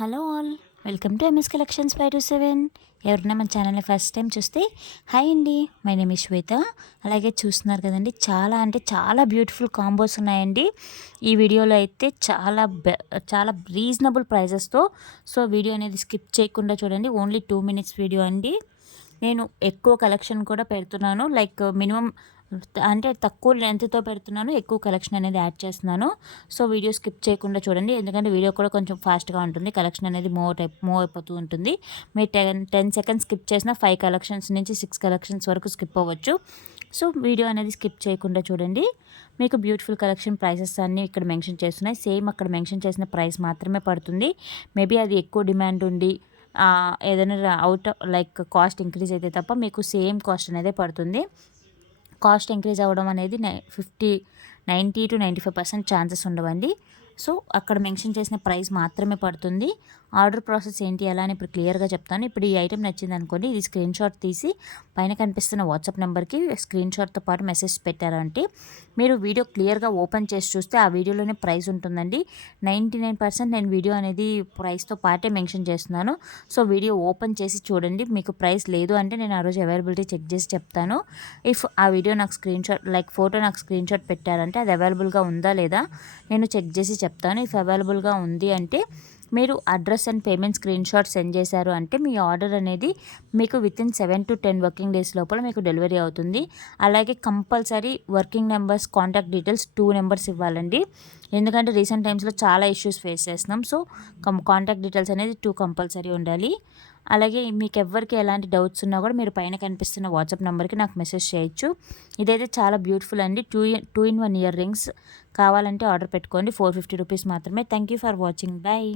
Hello all, welcome to MS collections 527. ఎవరైనా మన ఛానల్ని ఫస్ట్ టైం చూస్తే హాయ్ అండి, మై నేమ్ ఇస్ శ్వేత. అలాగే చూస్తున్నారు కదండి, చాలా అంటే చాలా బ్యూటిఫుల్ కాంబోస్ ఉన్నాయండి ఈ వీడియోలో అయితే. చాలా రీజనబుల్ ప్రైజెస్తో. సో వీడియో అనేది స్కిప్ చేయకుండా చూడండి. ఓన్లీ 2 minutes వీడియో అండి. నేను ఎక్కువ కలెక్షన్ కూడా పెడుతున్నాను, లైక్ మినిమం అంటే తక్కువ లెంత్తో పెడుతున్నాను, ఎక్కువ కలెక్షన్ అనేది యాడ్ చేస్తున్నాను. సో వీడియో స్కిప్ చేయకుండా చూడండి, ఎందుకంటే వీడియో కూడా కొంచెం ఫాస్ట్గా ఉంటుంది. కలెక్షన్ అనేది మూవ్ అయిపోతూ ఉంటుంది. మీరు 10 seconds స్కిప్ చేసిన 5 కలెక్షన్స్ నుంచి 6 కలెక్షన్స్ వరకు స్కిప్ అవ్వచ్చు. సో వీడియో అనేది స్కిప్ చేయకుండా చూడండి. మీకు బ్యూటిఫుల్ కలెక్షన్ ప్రైసెస్ అన్నీ ఇక్కడ మెన్షన్ చేస్తున్నాయి. సేమ్ అక్కడ మెన్షన్ చేసిన ప్రైస్ మాత్రమే పడుతుంది. మేబీ అది ఎక్కువ డిమాండ్ ఉండి ఏదైనా అవుట్ లైక్ కాస్ట్ ఇంక్రీజ్ అయితే తప్ప మీకు సేమ్ కాస్ట్ అనేది పడుతుంది. కాస్ట్ ఇంక్రీజ్ అవ్వడం అనేది 90 to 95% ఛాన్సెస్ ఉండవండి. సో అక్కడ మెన్షన్ చేసిన ప్రైస్ మాత్రమే పడుతుంది. ఆర్డర్ ప్రాసెస్ ఏంటి ఎలా అని ఇప్పుడు క్లియర్గా చెప్తాను. ఇప్పుడు ఈ ఐటెం నచ్చింది అనుకోండి, ఇది స్క్రీన్ షాట్ తీసి పైన కనిపిస్తున్న వాట్సాప్ నెంబర్కి స్క్రీన్ షాట్తో పాటు మెసేజ్ పెట్టారంటే మీరు వీడియో క్లియర్గా ఓపెన్ చేసి చూస్తే ఆ వీడియోలోనే ప్రైస్ ఉంటుందండి. 99% నేను వీడియో అనేది ప్రైస్తో పాటే మెన్షన్ చేస్తున్నాను. సో వీడియో ఓపెన్ చేసి చూడండి. మీకు ప్రైస్ లేదు అంటే నేను ఆ రోజు అవైలబిలిటీ చెక్ చేసి చెప్తాను. ఇఫ్ ఆ వీడియో నాకు స్క్రీన్ షాట్ లైక్ ఫోటో నాకు స్క్రీన్ షాట్ పెట్టారంటే అది అవైలబుల్గా ఉందా లేదా నేను చెక్ చేసి చెప్తాను. ఇఫ్ అవైలబుల్గా ఉంది అంటే మీరు address and payment screen shot send చేశారు అంటే మీ ఆర్డర్ అనేది మీకు వితిన్ 7 to 10 వర్కింగ్ డేస్ లోపల మీకు డెలివరీ అవుతుంది. అలాగే compulsory working numbers, contact details 2 numbers ఇవ్వాలండి. ఎందుకంటే రీసెంట్ టైమ్స్లో చాలా ఇష్యూస్ ఫేస్ చేస్తున్నాం. సో కాంటాక్ట్ డీటెయిల్స్ అనేది 2 కంపల్సరీ ఉండాలి. అలాగే మీకు ఎవరికి ఎలాంటి డౌట్స్ ఉన్నా కూడా మీరు పైన కనిపిస్తున్న వాట్సాప్ నెంబర్కి నాకు మెసేజ్ చేయొచ్చు. ఇదైతే చాలా బ్యూటిఫుల్ అండి. 2 in 1 ఇయర్ రింగ్స్ కావాలంటే ఆర్డర్ పెట్టుకోండి. 450 రూపీస్ మాత్రమే. Thank you for watching. Bye.